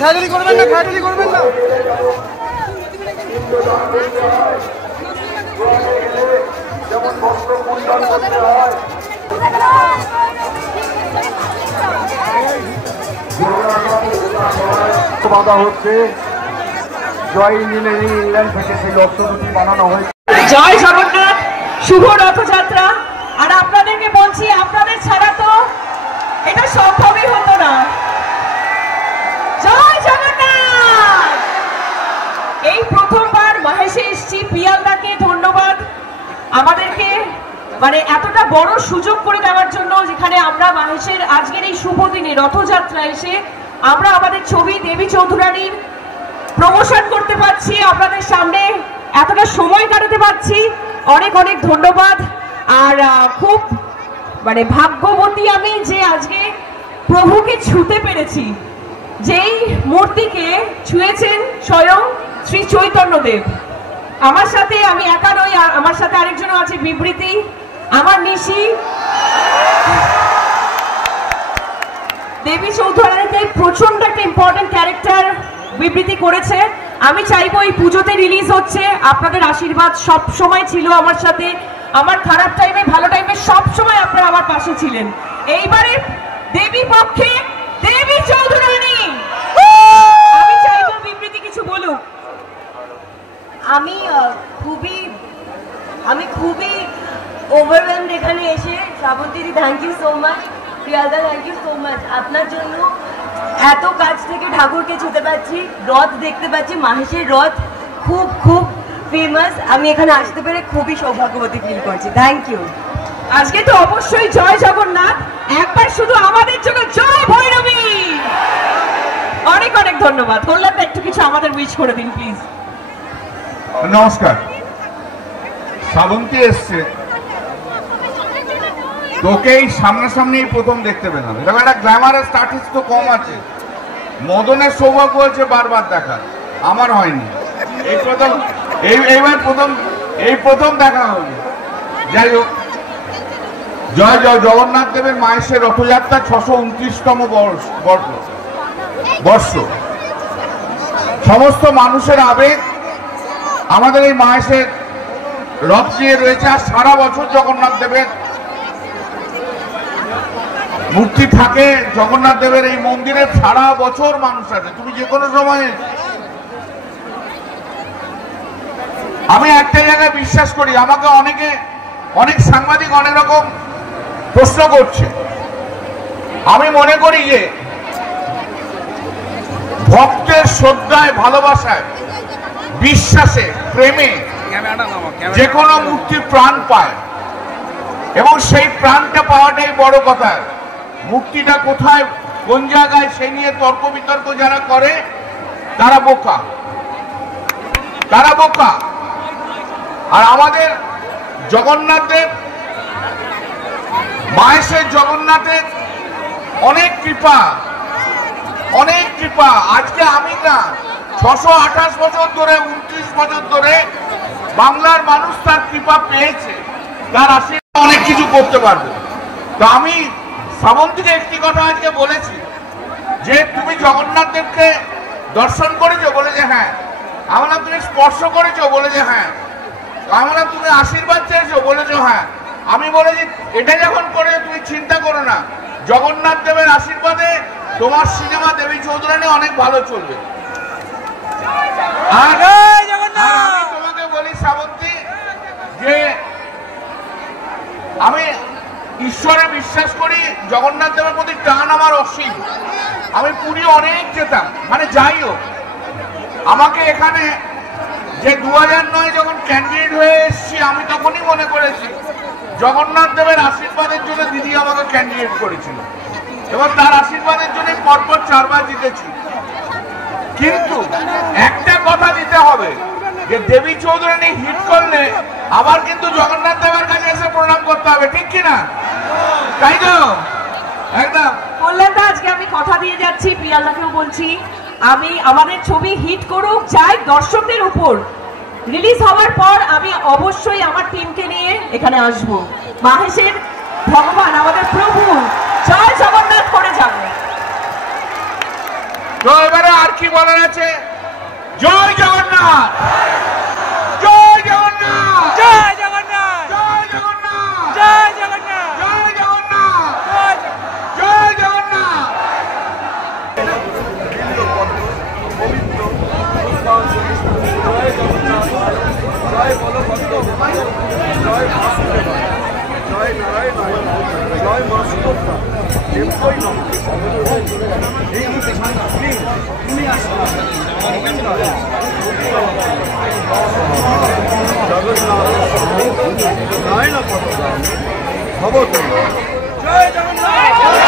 খেয়ালি করবেন না, খেয়ালি করবেন না। বাধা হচ্ছে জয় ইঞ্জিনিয়ারিং ইংল্যান্ড থেকে সেই লক্ষ্যটি বানানো হয়েছে। জয় জগন্নাথ, শুভ রথযাত্রা। আর আপনাদেরকে বলছি, আপনাদের ছাড়া তো এটা সম্ভবই হতো না। জয় জগন্নাথ। এই প্রথমবার মহেশে এসছি, পিয়ালদাকে ধন্যবাদ আমাদেরকে মানে এতটা বড় সুযোগ করে দেওয়ার জন্য, যেখানে আমরা মহেশের আজকের এই শুভ দিনে রথযাত্রা এসে আমরা আমাদের ছবি দেবী চৌধুরানীর প্রমোশন করতে পারছি, আপনাদের সামনে এতটা সময় কাটাতে পারছি। অনেক অনেক ধন্যবাদ। আর খুব মানে ভাগ্যবতী আমি যে আজকে প্রভুকে ছুঁতে পেরেছি। যেই মূর্তিকে ছুঁয়েছেন স্বয়ং শ্রী চৈতন্যদেব। আমার সাথে আমি একা নই, আমার সাথে আরেকজন আছে, বিবৃতি, আমার নিশি। দেবী চৌধুরানীতে প্রচন্ড একটা ইম্পর্টেন্ট ক্যারেক্টার বিবৃতি করেছে। আমি চাইবো এই পুজোতে রিলিজ হচ্ছে, আপনাদের আশীর্বাদ সব সময় ছিল আমার সাথে। আমার খারাপ টাইমে ভালো টাইমে সব সময় আপনারা আমার পাশে ছিলেন। এইবারে দেবী পক্ষে দেবী চৌধুরানী, আমি চাইবো বিবৃতি কিছু বলুক। আমি খুবই ওভারওয়েলমড এখানে এসে। শ্রাবন্তীদি থ্যাংক ইউ সো মাচ, প্রিয়ালদা থ্যাংক ইউ সো মাচ। আপনার জন্য এত কাছ থেকে ঠাকুরকে ছুঁতে পারছি, রথ দেখতে পাচ্ছি, মহেশের রথ খুব খুব ফেমাস। আমি এখানে আসতে পেরে খুবই সৌভাগ্যবতী ফিল করছি। Thank you. আজকে তো অবশ্যই জয় জগন্নাথ, একবার শুধু আমাদের জন্য জয় ভৈরবী। অনেক অনেক ধন্যবাদ। কল্যাণদা একটু কিছু আমাদের উইশ করে দিন প্লিজ। নমস্কার। শ্রাবন্তী এসছে, তোকে এই সামনাসামনি প্রথম দেখতে পেলাম। এরকম একটা গ্ল্যামারাস আর্টিস্ট তো কম আছে। মদনের সৌভাগ্য হয়েছে বারবার দেখার, আমার হয়নি। এই প্রথম দেখা হলো। যাই হোক, জয় জয় জগন্নাথ দেবের মায়ের রথযাত্রা 629তম বর্ষ। সমস্ত মানুষের আবেগ আমাদের এই মায়ের রথ নিয়ে রয়েছে। আর সারা বছর জগন্নাথ দেবের মূর্তি থাকে। জগন্নাথ দেবের এই মন্দিরে সারা বছর মানুষ আছে, তুমি যে কোনো সময়ে। আমি একটা জায়গায় বিশ্বাস করি, আমাকে অনেক সাংবাদিক অনেক রকম প্রশ্ন করছে। আমি মনে করি যে ভক্তের শ্রদ্ধায়, ভালোবাসায়, বিশ্বাসে, প্রেমে যে কোনো মূর্তি প্রাণ পায়, এবং সেই প্রাণটা পাওয়াটাই বড় কথা। মুক্তিটা কোথায়, কোন জায়গায়, সে নিয়ে তর্ক বিতর্ক যারা করে তারা বোকা। আর আমাদের জগন্নাথ দেব, মায়ের জগন্নাথের অনেক কৃপা। আজকে আমি না 628 বছর ধরে, 29 বছর ধরে বাংলার মানুষ তার কৃপা পেয়েছে, তার আশীর্বাদ অনেক কিছু করতে পারবে। তো আমি শ্রাবন্তীকে একটি কথা আজকে বলেছি যে তুমি জগন্নাথ দেবকে দর্শন করেছো, বলে যে হ্যাঁ। আমরা তুমি স্পর্শ করেছো, বলে যে হ্যাঁ। আমরা তুমি আশীর্বাদ চেয়েছো, বলেছো হ্যাঁ। আমি বলেছি এটা যখন করে তুমি চিন্তা করো না, জগন্নাথ দেবের আশীর্বাদে তোমার সিনেমা দেবী চৌধুরানী অনেক ভালো চলবে। আমি তোমাকে বলি শ্রাবন্তী, যে আমি ঈশ্বরে বিশ্বাস করি, জগন্নাথ দেবের প্রতি টান আমার অসীম। আমি পুরী অনেক যেতাম, মানে যাই হোক। আমাকে এখানে যে 2009 যখন ক্যান্ডিডেট হয়ে এসেছি, আমি তখনই মনে করেছি জগন্নাথ দেবের আশীর্বাদের জন্য দিদি আমাকে ক্যান্ডিডেট করেছিল, এবং তার আশীর্বাদের জন্য পরপর 4 বার জিতেছি। কিন্তু একটা কথা দিতে হবে যে দেবী চৌধুরানী হিট করলে আবার কিন্তু জগন্নাথ দেবের কাছে এসে প্রণাম করতে হবে, ঠিক কিনা? তাই তো? একদম। কল্যাণদা, আজকে আমি কথা দিয়ে যাচ্ছি, প্রিয়ালদাকেও বলছি, আমি আমাদের ছবি হিট করুক, চাই দর্শকদের উপর রিলিজ হওয়ার পর আমি অবশ্যই আমার টিমকে নিয়ে এখানে আসবো। মহেশের ভগবান, আমাদের প্রভু জয় জগন্নাথ করে যাবে। তো এবারে আর কি বলার আছে? জয় জগন্নাথ, জয় জগন্নাথ, জয় জগন্নাথ, জয় জগন্নাথ, জয় জগন্নাথ, জয় জগন্নাথ, জয় জয় জগন্নাথ। জয় বলভদ্র, জয় বাসুদেব, জয় নারায়ণ, জয় মা সুভদ্রা, দেবই নম। জগন্নাথ নারায়ণ ভবতু। জয় জগন্নাথ।